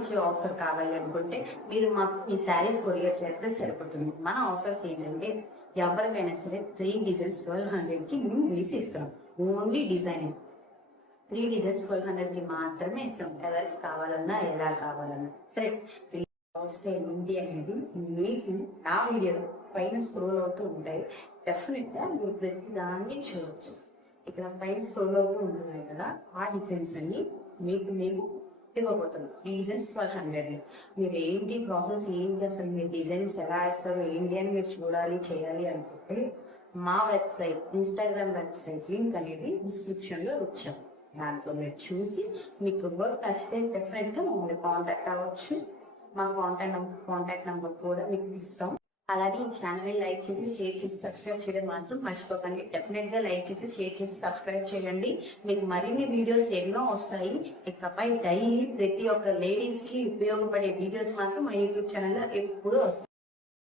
ఇచ్చే ఆఫర్ కావాలి అనుకుంటే మీరు మాకు మీ శారీస్ కొరియర్ చేస్తే సరిపోతుంది. మన ఆఫర్స్ ఏంటంటే ఎవరికైనా సరే 3 డిజైన్స్ 1200కి మేము వేసి ఇస్తాం. ఓన్లీ డిజైనింగ్ 3 డిజైన్స్ 1200కి మాత్రమే ఇస్తాం. ఎవరికి కావాలన్నా ఎలా కావాలన్నా సరే. ఏంటి అనేది మీకు నా వీడియో పైన స్క్రోల్ అవుతూ ఉంటాయి. డెఫినెట్ గా మీరు ప్రతి దాన్ని చూడవచ్చు. ఇక్కడ పైన స్క్రోల్ అవుతూ ఉంటున్నాయి కదా, ఆ డిజైన్స్ అన్ని మీకు మేము ఇవ్వబోతున్నాం. డిజైన్స్ 1200. మీరు ఏంటి ప్రాసెస్ ఏంటి, అసలు మీరు డిజైన్స్ ఎలా వేస్తారు ఏంటి అని మీరు చూడాలి చేయాలి అనుకుంటే మా వెబ్సైట్, ఇన్స్టాగ్రామ్ వెబ్సైట్ లింక్ అనేది డిస్క్రిప్షన్ లో ఇచ్చాం. దాంట్లో మీరు చూసి మీకు వర్క్ నచ్చితే డెఫినెట్ గా మమ్మల్ని కాంటాక్ట్ అవ్వచ్చు. మా కాంటాక్ట్ నెంబర్ కూడా మీకు ఇస్తాం. అలాగే ఈ ఛానల్ని లైక్ చేసి షేర్ చేసి సబ్స్క్రైబ్ చేయడం మాత్రం మర్చిపోకండి. డెఫినెట్ గా లైక్ చేసి షేర్ చేసి సబ్స్క్రైబ్ చేయండి. మీకు మరిన్ని వీడియోస్ ఎన్నో వస్తాయి. ఇకపై డైలీ ప్రతి ఒక్క లేడీస్ కి ఉపయోగపడే వీడియోస్ మాత్రం మా యూట్యూబ్ ఛానల్లో ఎప్పుడూ వస్తాయి.